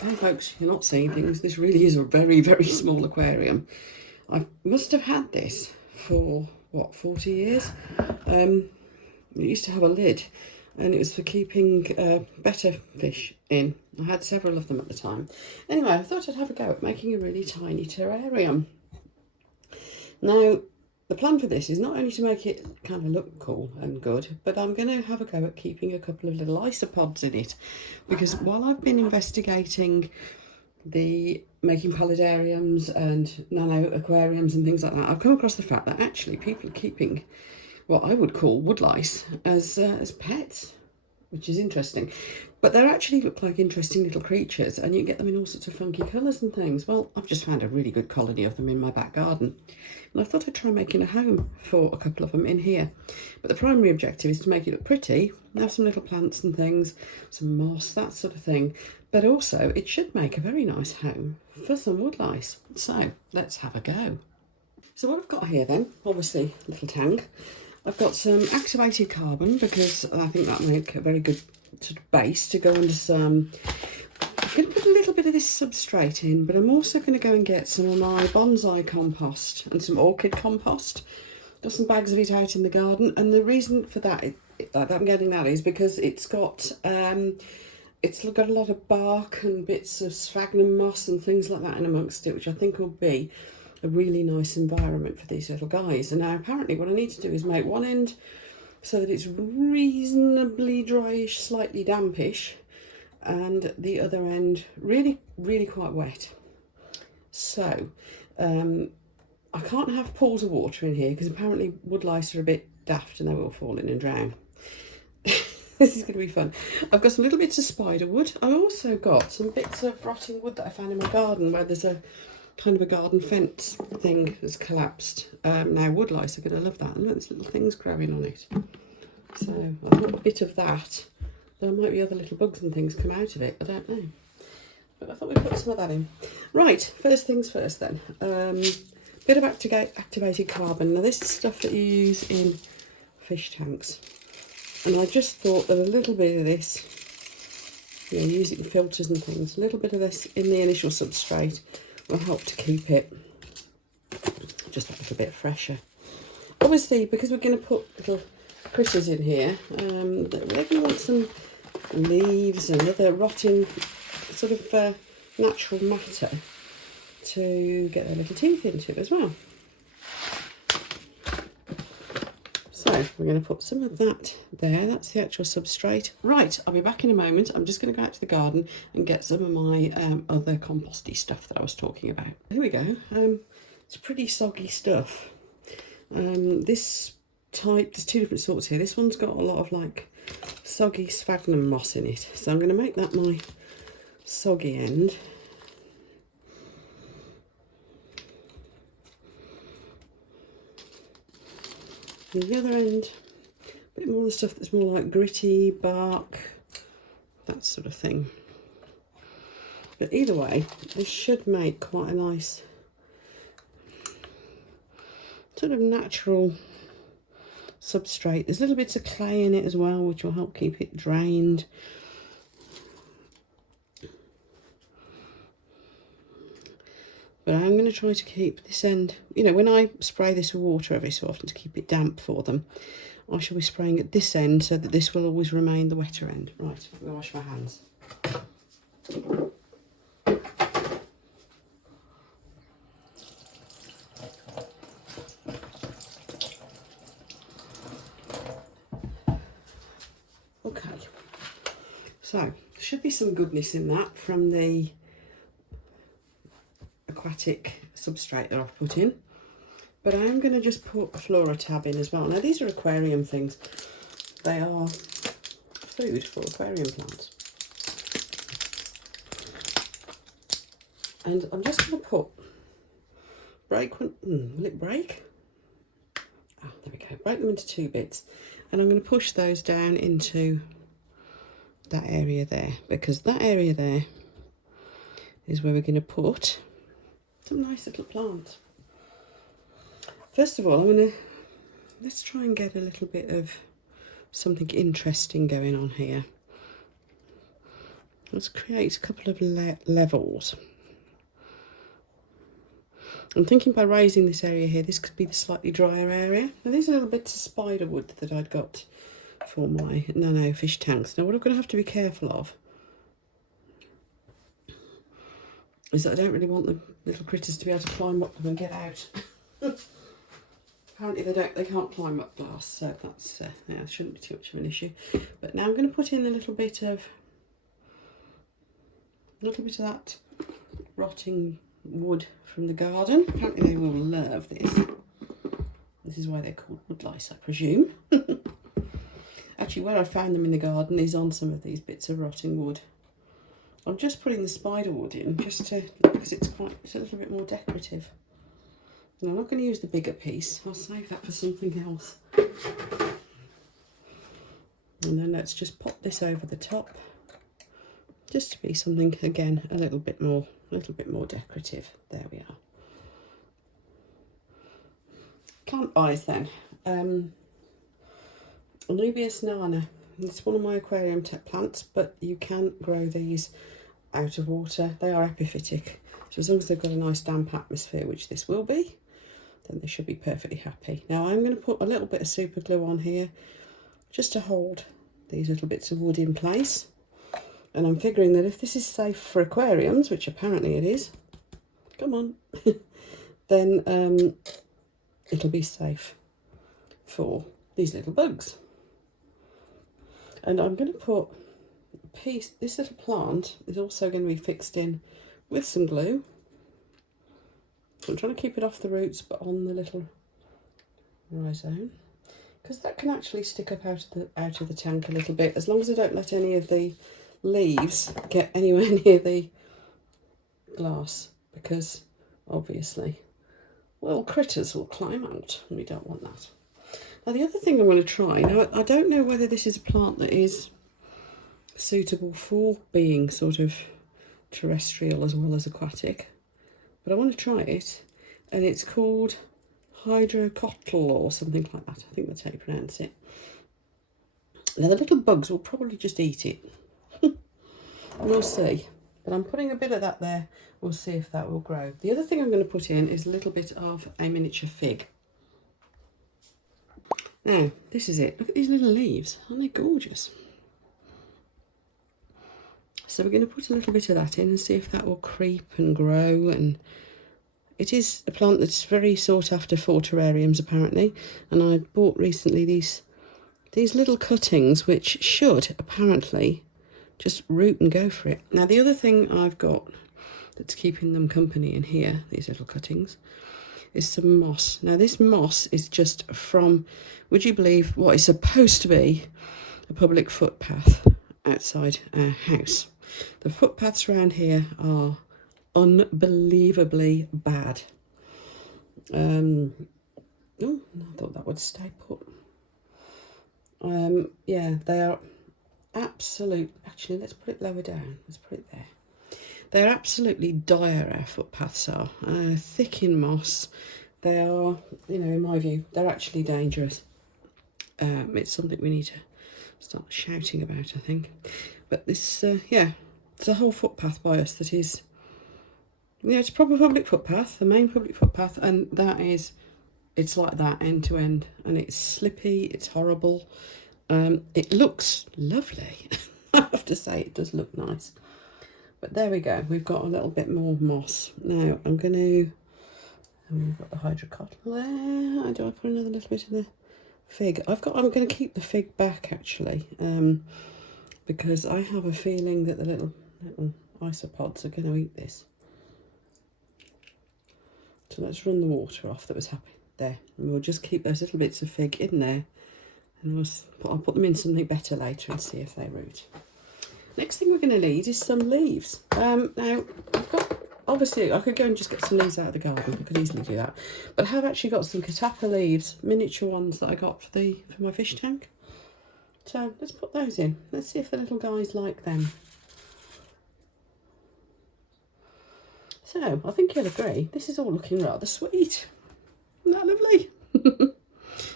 Hey folks, you're not seeing things. This really is a very, very small aquarium. I must have had this for, what, 40 years? It used to have a lid and it was for keeping better fish in. I had several of them at the time. Anyway, I thought I'd have a go at making a really tiny terrarium. Now, the plan for this is not only to make it kind of look cool and good, but I'm going to have a go at keeping a couple of little isopods in it. Because while I've been investigating the making paludariums and nano aquariums and things like that, I've come across the fact that actually people are keeping what I would call woodlice as pets, which is interesting. But they actually look like interesting little creatures, and you get them in all sorts of funky colours and things. Well, I've just found a really good colony of them in my back garden, and I thought I'd try making a home for a couple of them in here. But the primary objective is to make it look pretty, have some little plants and things, some moss, that sort of thing. But also, it should make a very nice home for some woodlice. So, let's have a go. So what I've got here then, obviously, a little tank. I've got some activated carbon because I think that'll make a very good sort of base to go under some. I'm going to put a little bit of this substrate in, but I'm also going to go and get some of my bonsai compost and some orchid compost. Got some bags of it out in the garden, and the reason for that I'm getting that is because it's got a lot of bark and bits of sphagnum moss and things like that in amongst it, which I think will be a really nice environment for these little guys. And now apparently what I need to do is make one end so that it's reasonably dryish, slightly dampish, and the other end really, really quite wet. So I can't have pools of water in here because apparently woodlice are a bit daft and they will fall in and drown. This is going to be fun. I've got some little bits of spider wood. I've also got some bits of rotting wood that I found in my garden where there's a kind of a garden fence thing that's collapsed. Now woodlice are going to love that. And look, there's little things growing on it. So I thought a bit of that. There might be other little bugs and things come out of it. I don't know. But I thought we'd put some of that in. Right, first things first then. Bit of activated carbon. Now this is stuff that you use in fish tanks. And I just thought that a little bit of this, you know, use it in filters and things, a little bit of this in the initial substrate will help to keep it just a little bit fresher. Obviously, because we're going to put little critters in here, they're going to want some leaves and other rotting sort of natural matter to get their little teeth into as well. So we're going to put some of that there. That's the actual substrate. Right, I'll be back in a moment. I'm just going to go out to the garden and get some of my other composty stuff that I was talking about. Here we go. It's pretty soggy stuff. This type, there's two different sorts here. This one's got a lot of like soggy sphagnum moss in it. So I'm going to make that my soggy end. And the other end, a bit more of the stuff that's more like gritty, bark, that sort of thing. But either way, this should make quite a nice sort of natural substrate. There's little bits of clay in it as well, which will help keep it drained. But I'm going to try to keep this end, you know, when I spray this with water every so often to keep it damp for them, I shall be spraying at this end so that this will always remain the wetter end. Right, I'm going to wash my hands. Okay, so there should be some goodness in that from the aquatic substrate that I've put in, but I am going to just put a flora tab in as well. Now these are aquarium things, they are food for aquarium plants, and I'm just going to put will it break? Ah, there we go, break them into two bits, and I'm going to push those down into that area there, because that area there is where we're going to put some nice little plants. First of all, let's try and get a little bit of something interesting going on here. Let's create a couple of levels. I'm thinking by raising this area here, this could be the slightly drier area. Now these are little bits of spider wood that I'd got for my nano fish tanks. Now what I'm going to have to be careful of is that I don't really want the little critters to be able to climb up them and get out. Apparently they can't climb up glass, so that's yeah, shouldn't be too much of an issue. But now I'm going to put in a little bit of that rotting wood from the garden. Apparently they will love this. This is why they're called woodlice, I presume. Actually, where I found them in the garden is on some of these bits of rotting wood. I'm just putting the spider wood in just to, because it's a little bit more decorative. And I'm not going to use the bigger piece. I'll save that for something else. And then let's just pop this over the top, just to be something again a little bit more decorative. There we are. Plant wise then, Anubias nana. It's one of my aquarium plants, but you can grow these out of water. They are epiphytic, so as long as they've got a nice damp atmosphere, which this will be, then they should be perfectly happy. Now I'm going to put a little bit of super glue on here just to hold these little bits of wood in place. And I'm figuring that if this is safe for aquariums, which apparently it is, come on, then it'll be safe for these little bugs. And I'm going to put a piece, this little plant is also going to be fixed in with some glue. I'm trying to keep it off the roots, but on the little rhizome, because that can actually stick up out of the tank a little bit, as long as I don't let any of the leaves get anywhere near the glass, because obviously, well, critters will climb out and we don't want that. Now the other thing I'm going to try, now I don't know whether this is a plant that is suitable for being sort of terrestrial as well as aquatic, but I want to try it, and it's called hydrocotyle or something like that. I think that's how you pronounce it. Now the little bugs will probably just eat it. We'll see, but I'm putting a bit of that there. We'll see if that will grow. The other thing I'm going to put in is a little bit of a miniature fig. Now this is it. Look at these little leaves, aren't they gorgeous? So we're going to put a little bit of that in and see if that will creep and grow. And it is a plant that's very sought after for terrariums apparently, and I bought recently these little cuttings which should apparently just root and go for it. Now the other thing I've got that's keeping them company in here, these little cuttings, is some moss. Now this moss is just from, would you believe, what is supposed to be a public footpath outside our house. The footpaths around here are unbelievably bad. Oh, I thought that would stay put. Yeah, they are absolute. Actually, let's put it lower down. Let's put it there. They're absolutely dire, our footpaths are. Thick in moss. They are, you know, in my view, they're actually dangerous. It's something we need to start shouting about, I think. But this, yeah, it's a whole footpath by us that is, yeah, it's a proper public footpath, the main public footpath, and that is, it's like that end to end, and it's slippy, it's horrible. It looks lovely. I have to say, it does look nice. But there we go, we've got a little bit more moss. Now I'm going to, we've got the hydrocotyle there. Do I put another little bit of the fig? I'm going to keep the fig back actually, because I have a feeling that the little isopods are going to eat this. So let's run the water off that was happening there, and we'll just keep those little bits of fig in there, and I'll put them in something better later and see if they root. Next thing we're going to need is some leaves. Now I've got, obviously I could go and just get some leaves out of the garden, I could easily do that, but I have actually got some catappa leaves, miniature ones that I got for my fish tank. So let's put those in. Let's see if the little guys like them. So I think you'll agree, this is all looking rather sweet. Isn't that lovely?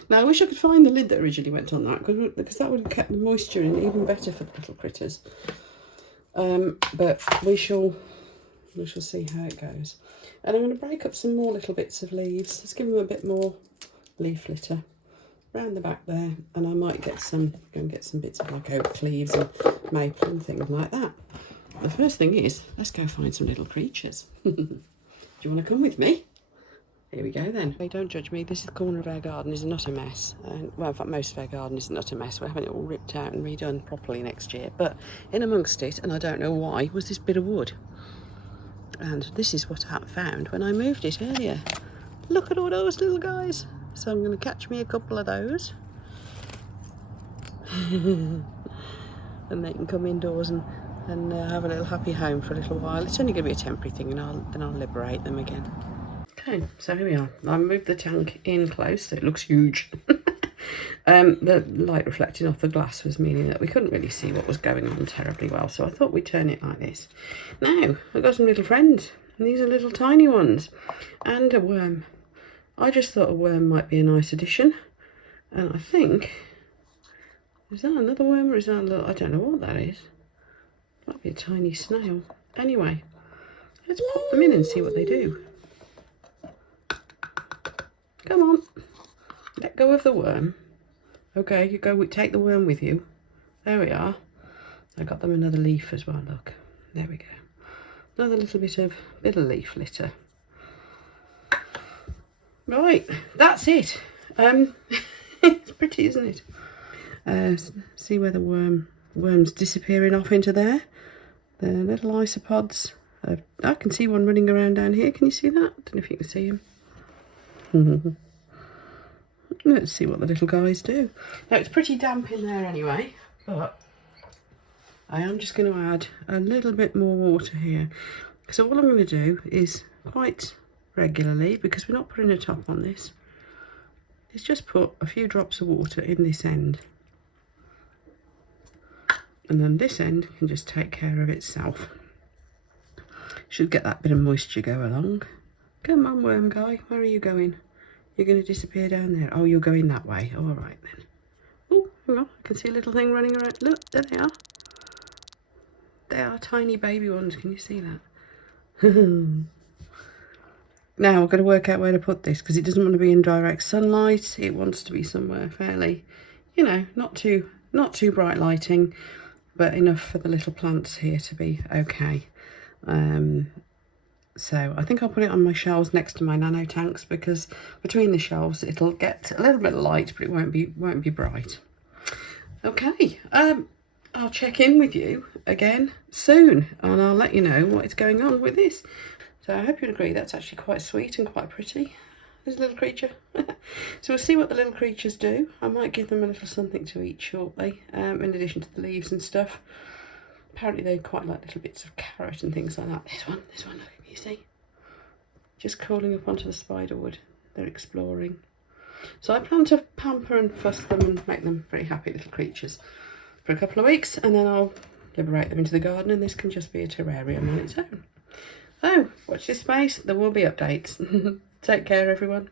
Now I wish I could find the lid that originally went on that, because that would have kept the moisture in even better for the little critters. But we shall see how it goes. And I'm going to break up some more little bits of leaves. Let's give them a bit more leaf litter round the back there, and I might go and get some bits of like oak leaves and maple and things like that. The first thing is, let's go find some little creatures. Do you want to come with me? Here we go then. Hey, don't judge me. This is the corner of our garden is not a mess. And, well, in fact, most of our garden is not a mess. We're having it all ripped out and redone properly next year. But in amongst it, and I don't know why, was this bit of wood. And this is what I found when I moved it earlier. Look at all those little guys. So I'm going to catch me a couple of those. And they can come indoors and have a little happy home for a little while. It's only going to be a temporary thing, and then I'll liberate them again. Okay, so here we are. I moved the tank in close, so it looks huge. The light reflecting off the glass was meaning that we couldn't really see what was going on terribly well, so I thought we'd turn it like this. Now, I've got some little friends, and these are little tiny ones, and a worm. I just thought a worm might be a nice addition, and I think, is that another worm or is that a little, I don't know what that is. Might be a tiny snail. Anyway, let's pop them in and see what they do. Come on, let go of the worm. Okay, you go, take the worm with you. There we are. I got them another leaf as well, look. There we go. Another little bit of leaf litter. Right, that's it. It's pretty, isn't it? See where the worm's disappearing off into there. The little isopods. I can see one running around down here. Can you see that? I don't know if you can see him. Let's see what the little guys do. Now, it's pretty damp in there anyway, but I am just going to add a little bit more water here. So all I'm going to do is quite regularly, because we're not putting a top on this, is just put a few drops of water in this end. And then this end can just take care of itself. Should get that bit of moisture go along. Come on, worm guy, where are you going? You're going to disappear down there. Oh, you're going that way. All right then. Oh, hang on. I can see a little thing running around. Look, there they are. They are tiny baby ones. Can you see that? Now, I've got to work out where to put this, because it doesn't want to be in direct sunlight. It wants to be somewhere fairly, you know, not too bright lighting, but enough for the little plants here to be okay. So I think I'll put it on my shelves next to my nano tanks, because between the shelves it'll get a little bit of light, but it won't be bright. Okay, I'll check in with you again soon, and I'll let you know what is going on with this. So I hope you'd agree that's actually quite sweet and quite pretty. This little creature. So we'll see what the little creatures do. I might give them a little something to eat shortly, in addition to the leaves and stuff. Apparently they quite like little bits of carrot and things like that. This one, look, you see? Just crawling up onto the spider wood. They're exploring. So I plan to pamper and fuss them and make them very happy little creatures for a couple of weeks, and then I'll liberate them into the garden, and this can just be a terrarium on its own. Oh, watch this space. There will be updates. Take care, everyone.